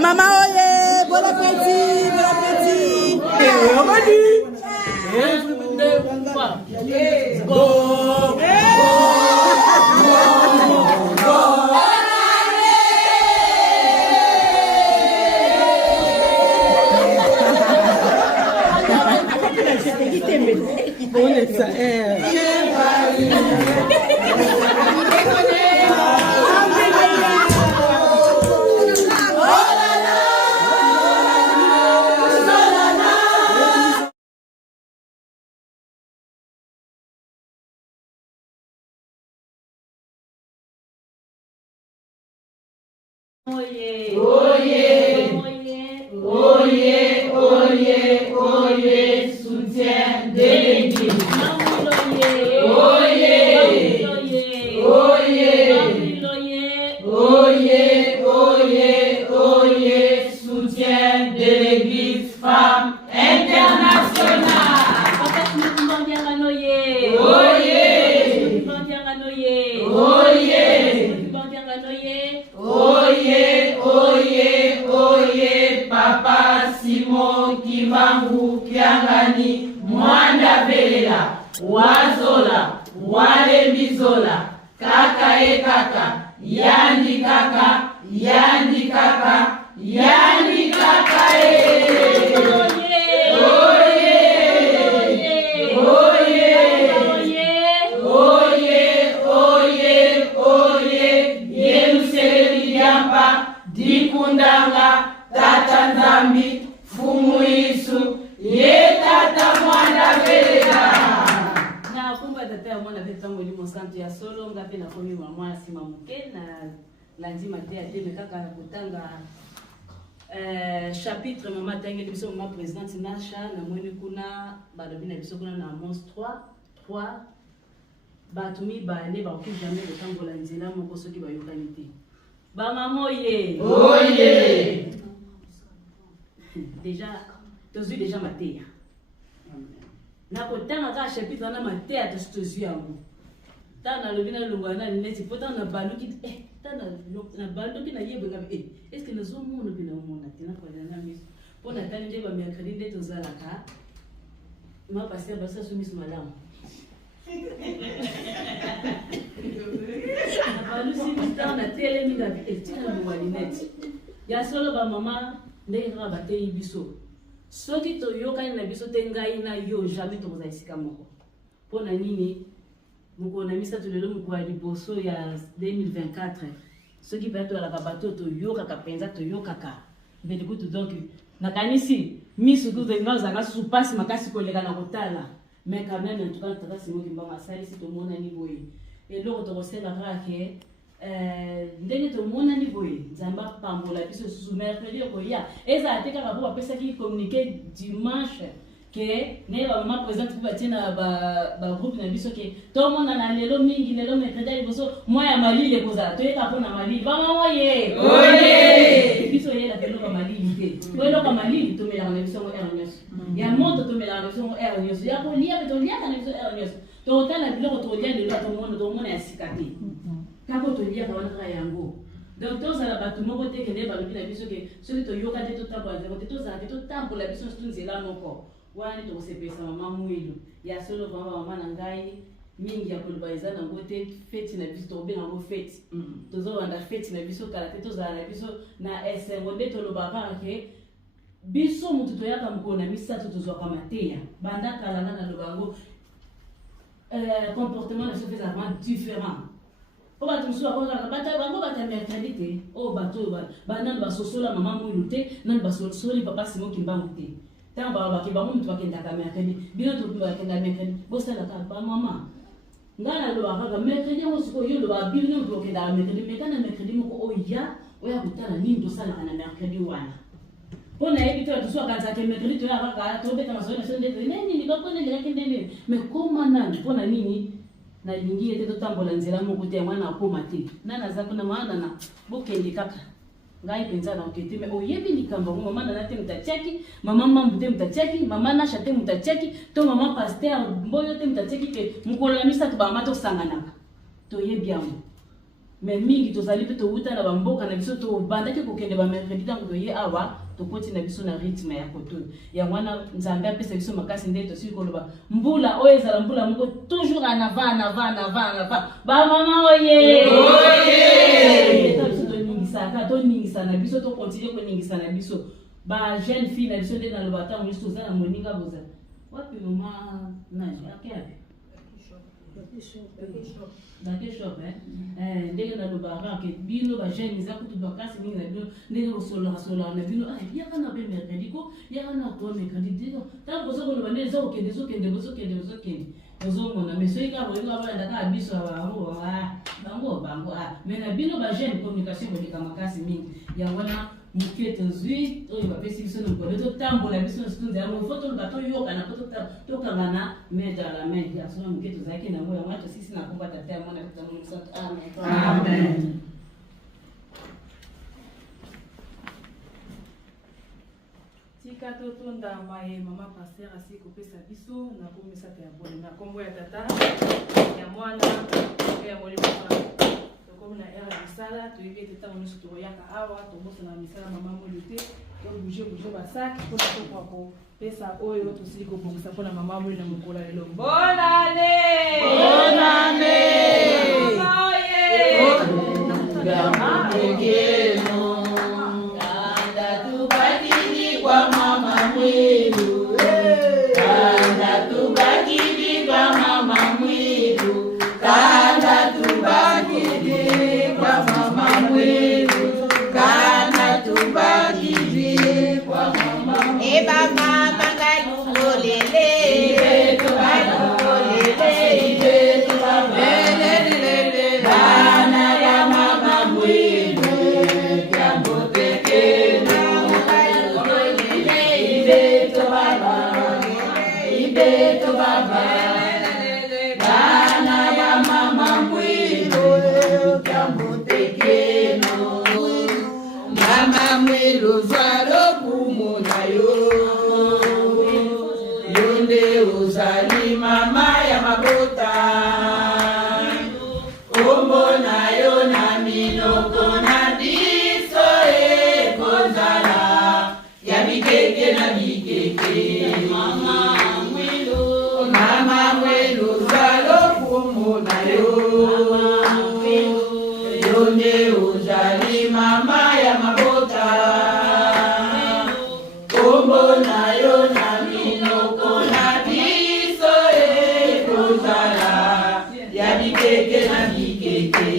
Maman, oye, bon appétit, bon appétit. Oye, oye, oye, oye, oye, soutien de l'Église. Oye, oye, oye, oye, oye, soutien de l'Église femme internationale. Oye, oye, oye, oye, oye, Papa Simon Kivangu Kiangani Mwanda Velela Wazola Wale Mizola Kaka e kaka Yandi kaka Yandi kaka Yandi kaka Dikundanga tata nzambi fumu Yesu ye tata mwana velela na kumba tata ya mwana velela tango limo santo ya solo ngape na komi mama sima muke na lundi matin ya teme kaka kutanga chapitre mama tangeli biso mama présidente Nasha na mwene kuna balobi na biso kuna na Amos 3 batumi bale ba ku jamais le tango la nzela moko soki ba yokani te. Ba maman oye. Oye. Déjà, tozu déjà matéa. Na kotanga ka chapitre na matéa tozu yango. Tana lobina longwana neti potana na baluki tana na baluki na yebo ngam est-ce que nous sommes mon bina mona tina ko na mis. Pona tani nje ba mercredi nde tozalaka. Ma passer ba sa soumis madame. Balusi mita na tele mi ga etina mwalineti ya solo ba mama ndeka batei biso soki to yoka na biso tengai na yo jamais to za isika moko pona nini muko na misa to lelo muko ali boso ya 2024 soki bato la bato to yoka ka penza to yoka ka mbele kutu donc na kanisi misu to venga za ngasu passe makasi ko lega na kotala mais quand même en tout cas tata simo kimba masali si to mona ni boye et loko to kosela rake ndenge to mona ni boye nzamba pambola biso susu mercredi ko ya eza ateka ka bo pesa ki communiquer dimanche que ne ba mama présidente ba tina ba groupe na biso ke to mona na lelo mingi lelo mercredi boso moya malile koza to eka pona malile ba mama ye oye biso ye la pelo ba malile te ko lo ka malile to mela na biso mo ernesto ya moto to mela na biso mo ernesto ya ko lia to lia na biso ernesto to tala biloko to lia de to mona ya sikati kako to lia ka wana yango donc to za ba to moko te ke ne ba lobina biso ke so to yoka te to tabo ya to za ke to tambo la biso stunzela moko wani to sepesa mama mwilo ya solo mama na ngai mingi ya kulubaiza na ngote feti na biso to benga ngo feti tozo wanda feti na biso kala te toza na biso na esengo nde to lobaka ke biso mutu to yaka mkona misato tozo kwa mateya banda kala na lobango comportement na sofeza vraiment différent o ba tumsu ko ka bata bango bata mercredi o bato ba ba sosola mama mwilo te nan ba sosoli papa Simon Kimbangu te tamba ba ke ba muntu bakenda ka mercredi bino to bakenda mercredi bosala ka ba mama ngana lo aka mercredi mo siko yo lo ba bino to kenda mercredi mekana mercredi moko oya oya kutana nini to sala kana mercredi wana pona yebi to so kanza ke mercredi to ya ka to beta maso na sonde nini ba pona le kende nini me koma nani pona nini na lingi te to tambola nzela moko te mwana akoma te nana za kuna maana na bokende kaka ngai penza na okete me oyebi likambo mama na te mutacheki mama mambu te mutacheki mama na shate mutacheki to mama pasteur mboyo te mutacheki ke mukola misa to ba mato sangana to yebi yango mais mingi tozali pe touta na bamboka na biso to bandaki kokende ba mercredi tango to ye awa to koti na biso na rythme ya koto ya wana nzambe apesa biso makasi nde to siko loba mbula oyo ezala mbula moko toujours en avant ba mama oye to ningisa na biso to continue ko ningisa na biso ba jeune fille na biso nde na loba tango biso za na moninga boza wapi mama naje akia Dake shop ndenge na lobara ke bino ba jeune za kutu bakasi mingi na bino ndenge osola na bino ya kana be mercredi ko ya kana ko mercredi dizo ta bozo ko lobane zo kende bozo mona meso ika bo ika ba ndaka biso bango mais na bino ba jeune communication ko dika makasi mingi ya wana mukete zui oyo ba pesi biso no ko to tambola biso stunde ya mo foto ba to yoka na to kangana meta la meta ya so mukete zake na moyo mwato sisi na kupa tatea mwana kutamu msante amen. Tika totunda maye mama pasteur asi kopesa biso na komisa ya bonne na kombo ya tata ya mwana ya molimo comme na era misala to yebe teta monusu to yaka awa to bosa na misala mama molite to bouger basaki pour to ko pesa oyo to sili ko bongisa pour na mama molite na mokola lelo bonne année kanda tubakini kwa mama mwilu kanda tubakini kwa mama mwilu kanda tubakini kwa mama mwilu kanda tubakini kwa mama mwilu eba mama ngayulele ibetu ngayulele ibetu ngayulele bana ya mama mwilu kambotekeno ngayulele ibetu baba bana ya mama mwilu kambotekeno mama mwilu zwalo kumunayo yonde uzali mama ya mabota kombo nayo na minoko na diso ekozala ya bikeke na bikeke mama mwilu zwalo kumunayo yonde uzali mama ya mabota kombo nayo na minoko na biso ekozala ya bikeke na bikeke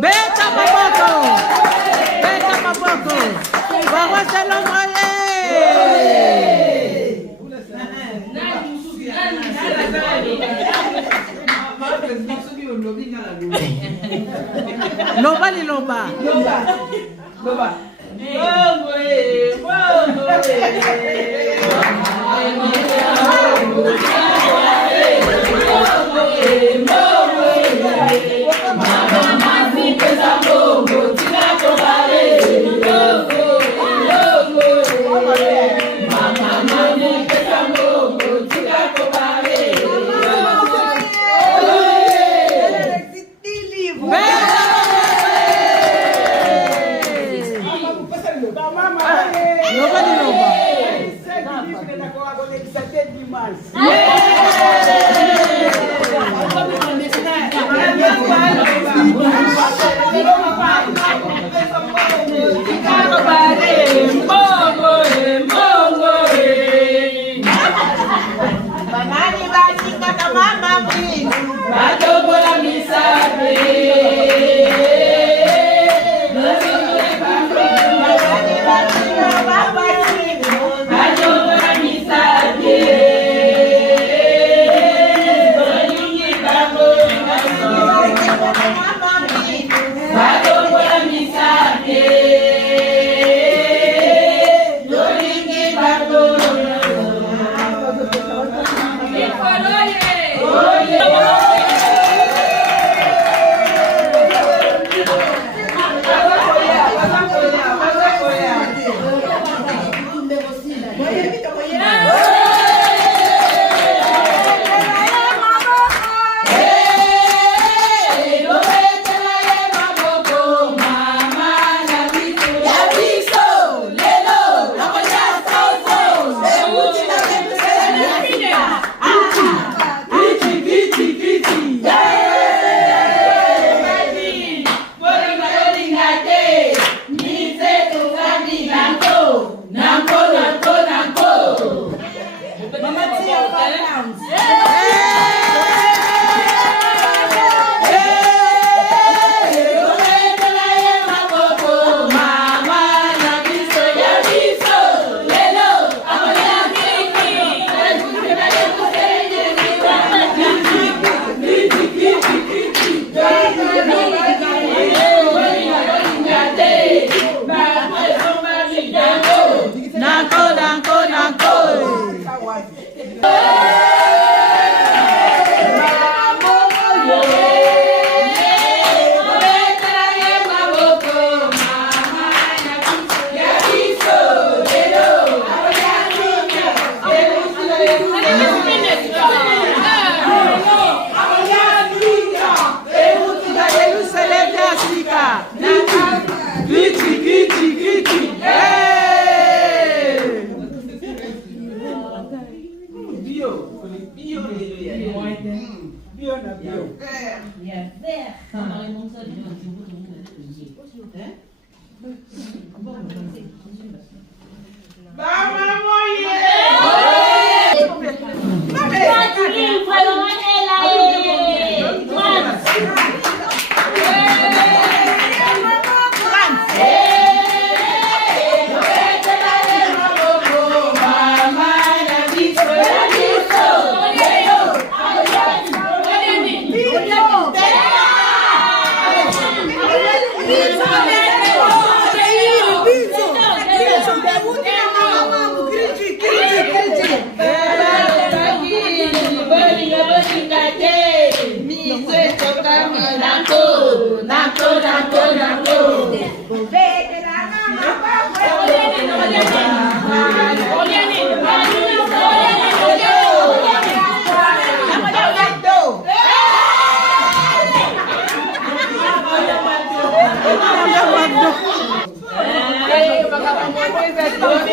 Beta maboko. Wawasha longoye. Loba ni loba. Thank you.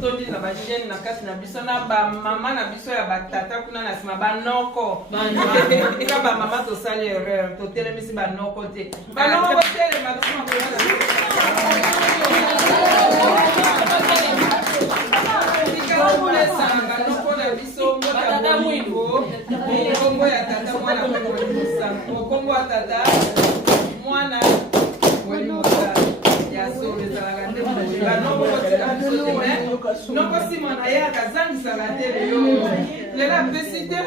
tondi na ba jeune na kati na biso na ba mama na biso ya batata kuna na sima ba noko eka ba mama to sali erreur to telemisi ba noko te ba noko tele ma biso ma mwana noko simona ye akazangisaka te leyo lela apesi te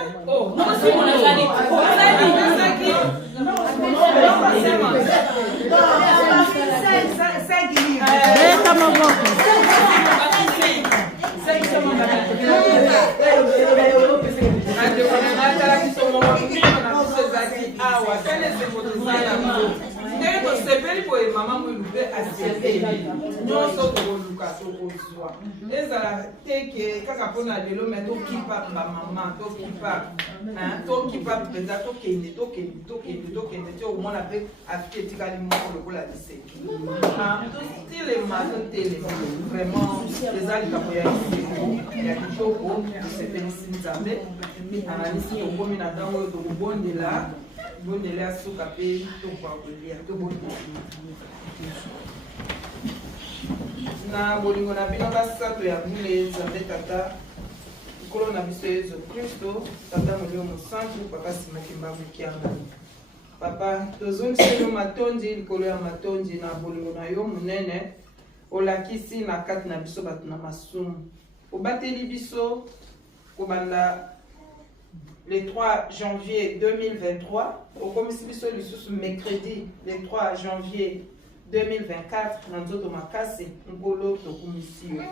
ndenge tosepeli boye mama mwelu mpe asepeli nyonso tokoluka tokozwa ezala teke kaka mpona lelo me tokipa bamama tokipa mpenza tokende te omona mpe afiki etikali moko lokola liseki totelema vraiment eza likambo ya liseko ya kitoko tosepelisi nzambe analisi tokomi na ntango oyo tokobondela bondela ya suka mpe tokokolia tobondela na bolingo na bino basato ya bule nzambe tata likolo na biso yesu kristo tata molio mosantu papa simaki mbangu kianga papa tozongisa yo matondi likolo ya matondi na bolingo na yo monene olakisi na kati na biso bato na masumu obateli biso kobanda le 3 janvier 2023, au commission de mercredi, le 3 janvier 2024, dans notre makasi, ngolo to commission.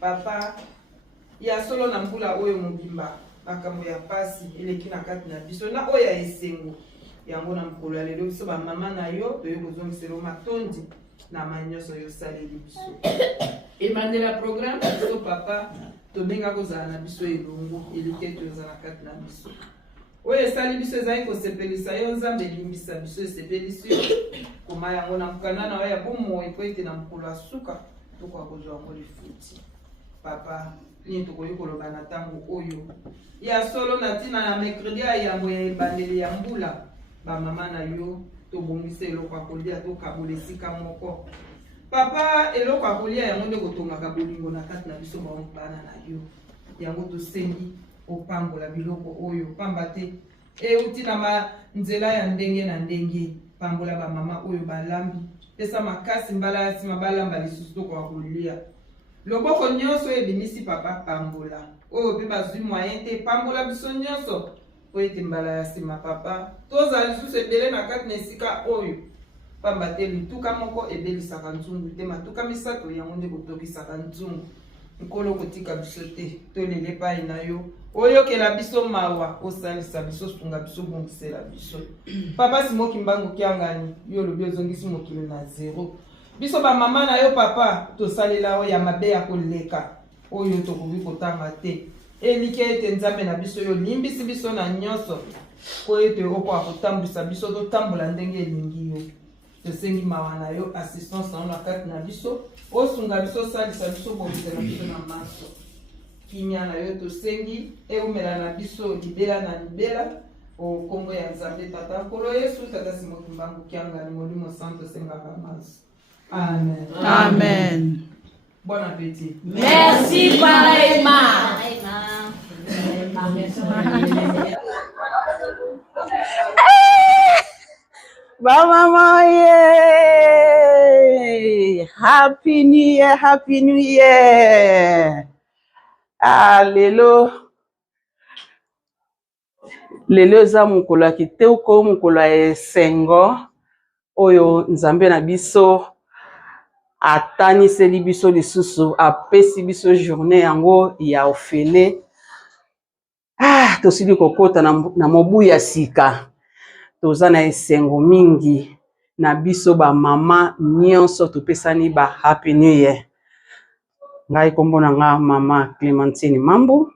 Papa, il y a solo nambula oyo mobimba, makambo ya pasi, eleki na kati na biso na oya esengo. Yango na mkolo ya lelo biso ba mama na yo, to yo kozongiselo matondi na manyoso yo saleli biso. Emandela programme biso papa. Tobenga kozala na biso elongo elike tozala kati na biso oyo esali biso ezali kosepelisa yo nzambe elimbisa biso esepelisi yo koma yango na mokanda na yo ya bomoi po ete na mokolo ya suka tokoka kozwa yango lifuti papa nini tokoki koloba na ntango oyo ya solo na ntina na mercredi ya yambo ya ebandeli ya mbula bamama na yo tobongisa eloko ya kolia tokabola esika moko papa eloko akolia yango nde kotongaka bolingo na kati na biso bana na yo yango tosengi opambola biloko oyo pamba te euti na nzela ya ndenge na ndenge pambola bamama oyo balambi pesa makasi mbala ya nsima balamba lisusu tokoka kolia loboko nyonso ebimisi papa pambola oyo mpe bazwi moyen te pambola biso nyonso po ete mbala ya nsima papa tozala lisusu ebele na kati na esika oyo pamba te lituka moko ebelisaka nzungu te matuka misato yango nde kotokisaka nzungu nkolo kotika biso te tolele epai na yo oyokela biso mawa osalisa biso sunga biso bongisela biso papa simoki mbangu kiangani yo olobi ozongisi mokili na zero biso bamama na yo papa tosalela oyo ya mabe ya koleka oyo tokoki kotanga te elike ete nzambe na biso yo limbisi biso na nyonso po ete okoka kotambwisa biso totambola ndenge elingi yo tosengi mawa na yo assistance na na kati na biso osunga biso salisa biso bongisela biso na maso kimia na yo tosengi eumela na biso libela na libela okombo ya nzambe tata nkolo yesu tata simoki mbangu kiangani molimo santo sengaka maso amen Amen. Bon appétit. Merci pareillement. Mama, yeah. Happy New Year, Happy New Year. Ah, lelo eza mokolo ya kitoko, mokolo ya esengo oyo nzambe na biso ataniseli biso lisusu apesi biso journée yango ya ofele. Ah, tosili kokota na mobu ya sika. Toza na esengo mingi na biso ba mama nyonso topesani ba happy new year. Ngai kombo na nga mama Clémentine Mambu.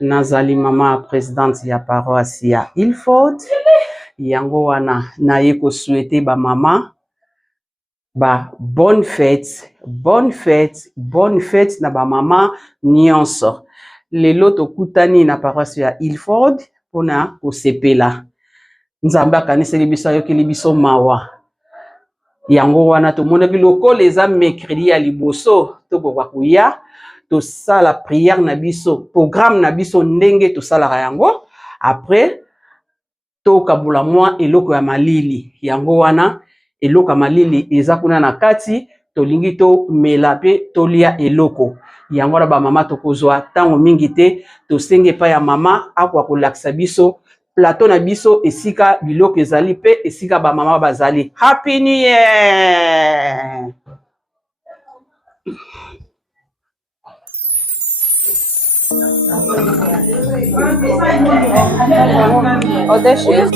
Nazali mama présidente ya paroisse ya Ilford. Yango wana na ye ko souhaiter ba mama bonne fête, bonne fête, bonne fête na ba mama nyonso. Lelo tokutani na paroisse ya Ilford pona kosepela. Nzambe akaniseli biso yokeli biso mawa. Yango wana tomonaki lokolo eza mercredi ya liboso tokoka kuya to sala prière na biso, programme na biso ndenge to sala yango. Après to kabula mwa eloko ya malili. Yango wana eloko ya malili eza kuna na kati tolingi to mela pe tolia eloko. Yango na ba mama tokozwa tango mingi te to senge pa ya mama akwa kolakisa biso plateau na biso esika biloko ezali pe esika ba mama bazali. Happy New Year. Audacious.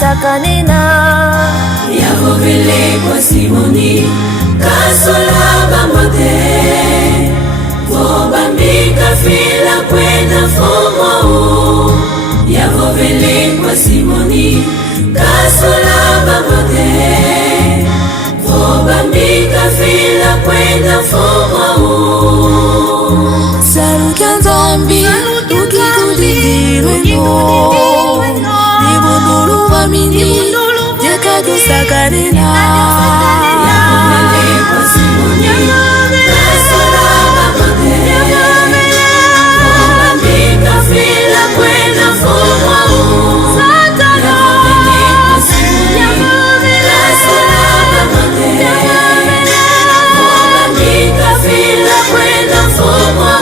Sakanina Yahovele kwa Simoni Kasola bamote Vobambika fila kwenda fomo Yahovele kwa Simoni Kasola bamote Vobambika fila kwenda fomo Salukia zambi Tukikudidirweno Mini Jeka du sakarina Yahovele kwa Simoni Kasola bamote Vobambika fila kwenda fomo Yahovele kwa Simoni Kasola bamote Vobambika fila kwenda fomo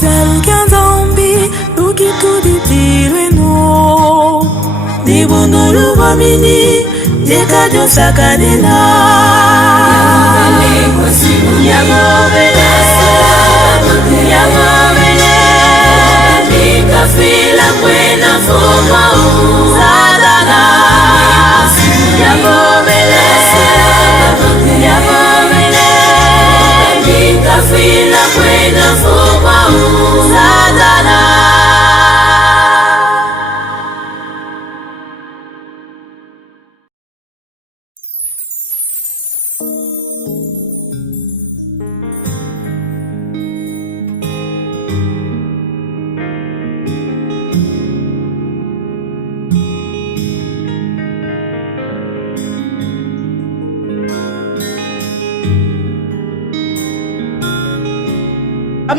Salukia zambi Tukikudidirweno Nibunuru vamini Jeka jo sakanena Yahovele kwa Simoni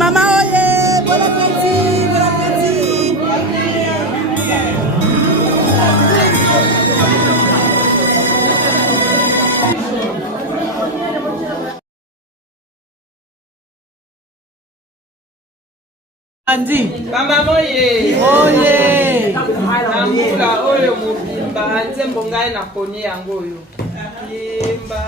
Maman, oye, bon appétit, bon appétit. Andi. Maman, oye. Oye. Namula oyo mubimba nzembo ngai na konye yango oyo. Yimba.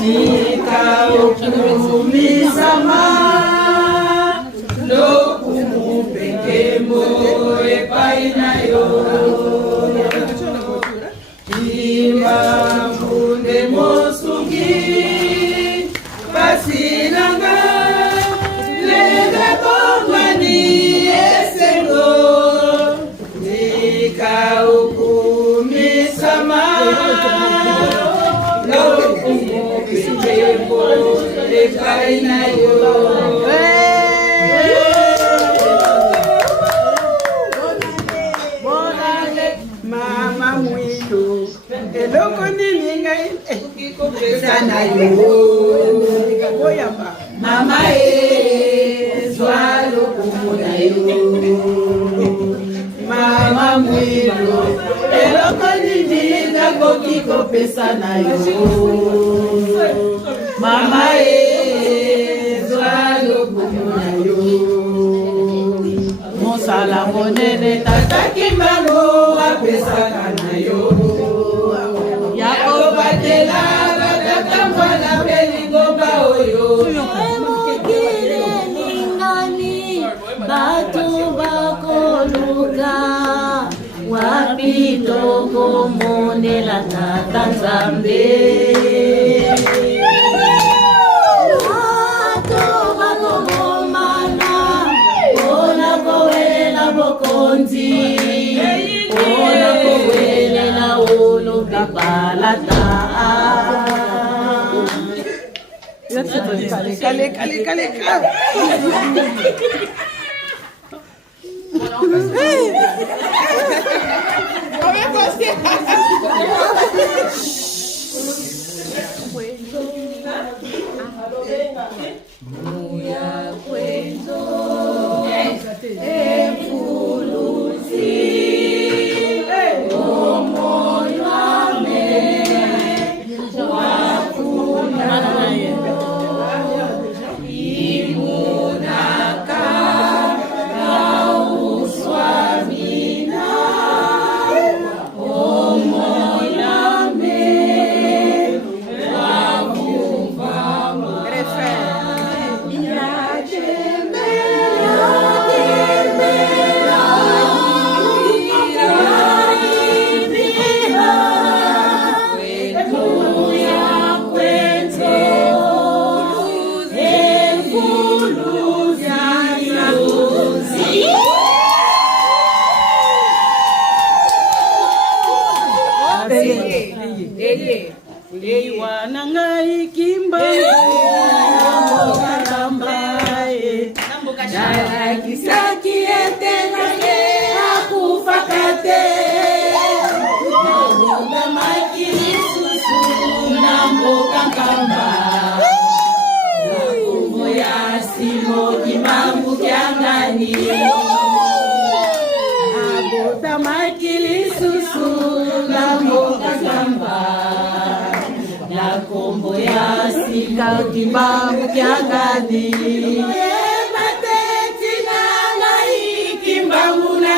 Tika okumisama lokumu pekemo epai na yo Ima munde mosuki pasinanga lele bongwani esengo Tika okumisama Mama mwito eloko nini ngai ekikopesa na yo Mama zwa lokumu na yo Mama mwito eloko nini nakoki kopesa na yo Mama zwa lokumu na yo Mosala monene tataki malo apesaka na yo Yakobatela batata mwana pelingomba oyo Emokile lingani batu bakoluka wapito komonela tata Nzambe Watu bakobomana ona kowelela bokonzi ona kowelela olobi balata Kale. Kimbangu kiangani mateti na kimbangu na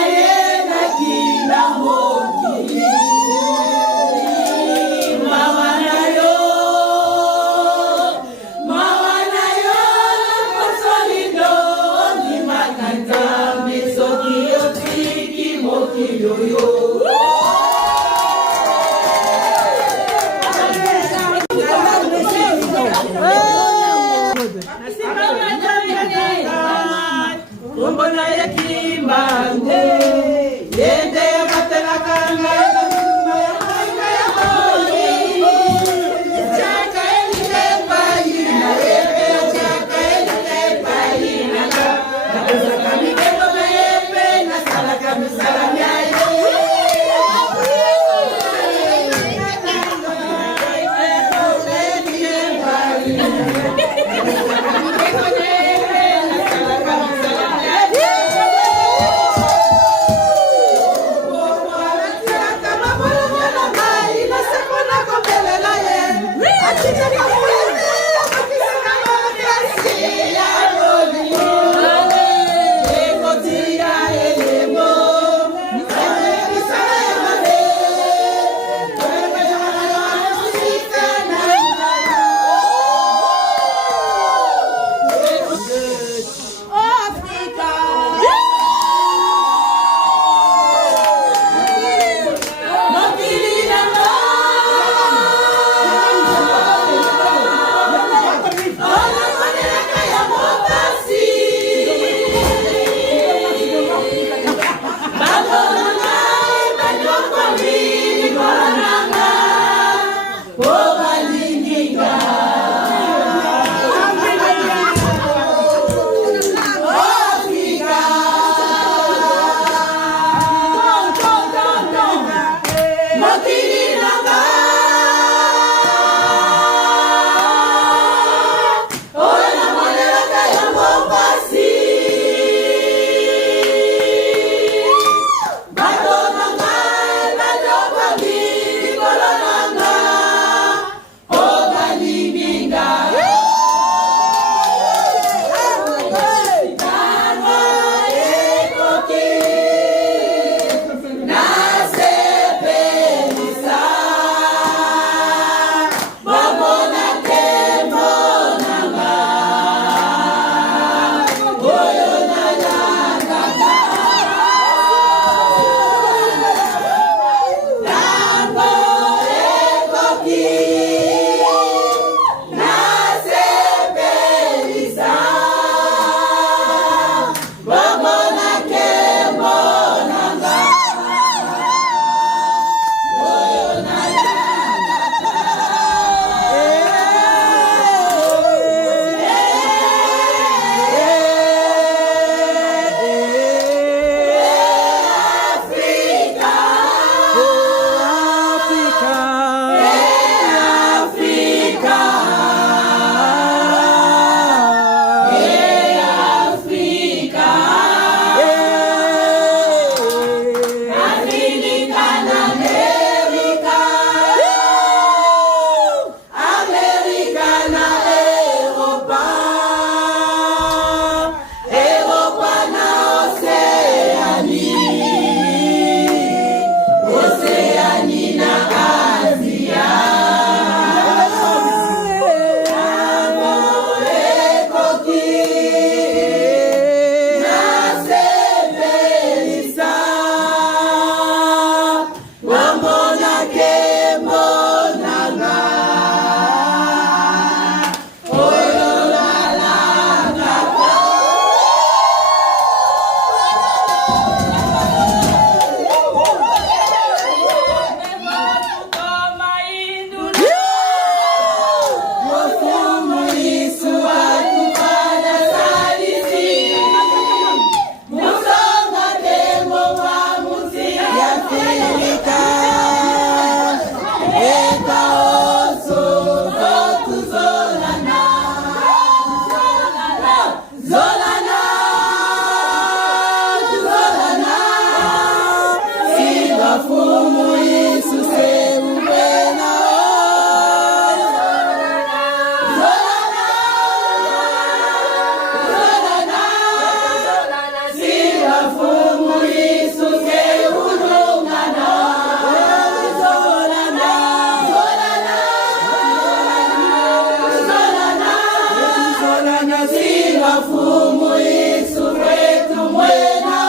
Siwafumu Yesu wetu mwena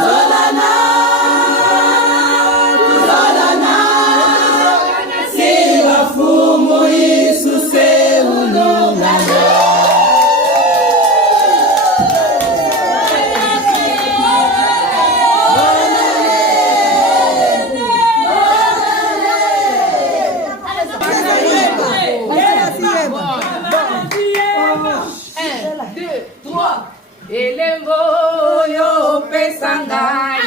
Zolana Siwafumu Yesu seulungana Elembo yo pesangai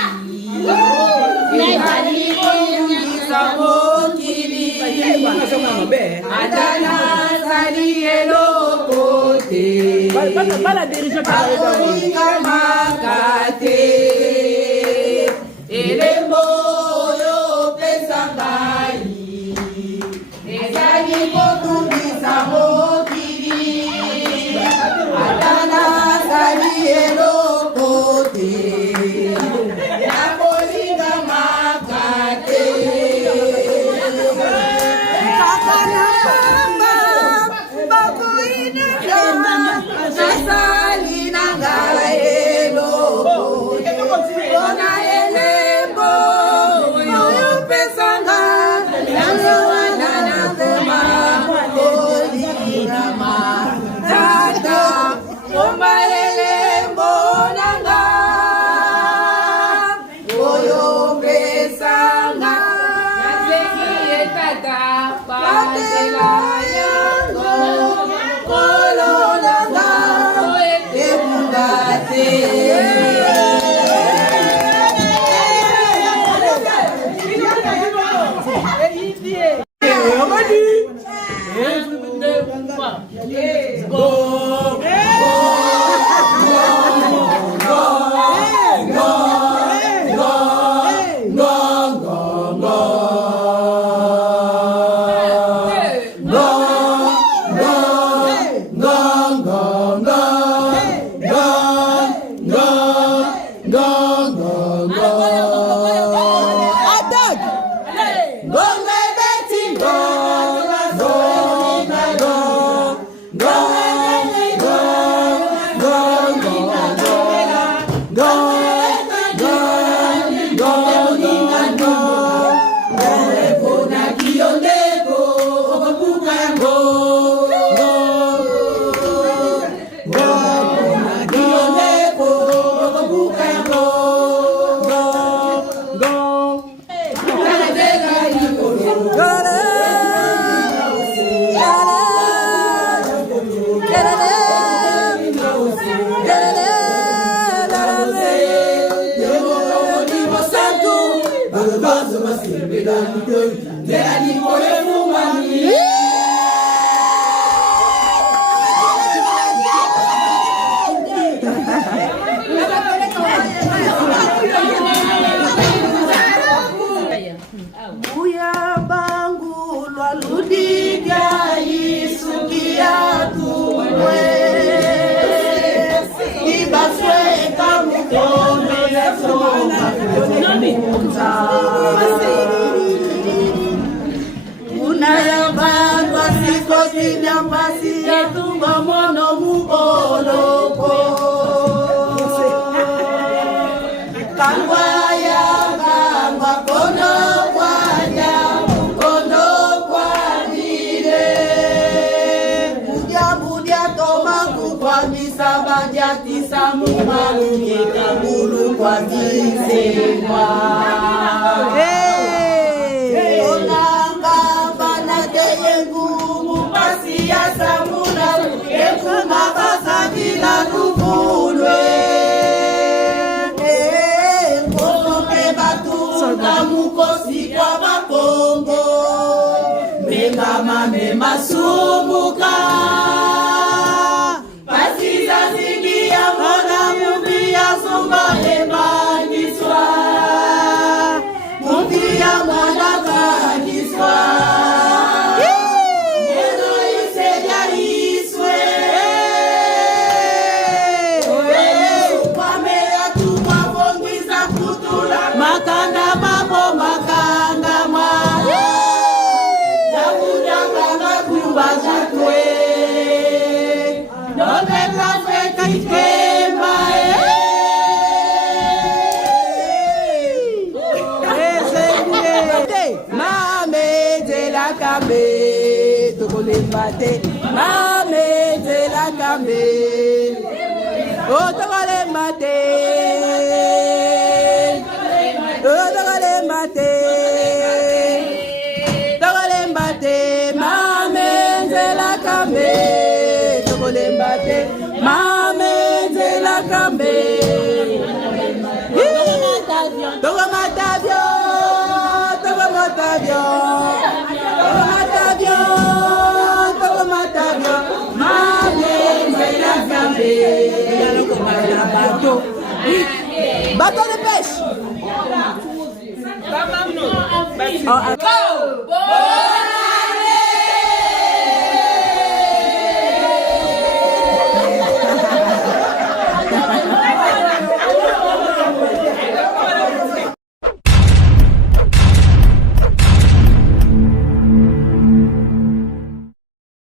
Adana zali elokote Amoringa makate Elembo yo pesangai Ezali kotungisa mokili Adana zali elokote Amoringa makate Masumuka Pasiza zingia mwana mubia sumba ebangiswa Mubia mwana kaniswa Neno ise ya iswe Upame ya tuwa bongiza kutula Makanda mabo makanda mwa Bajatwe Bateau de pêche.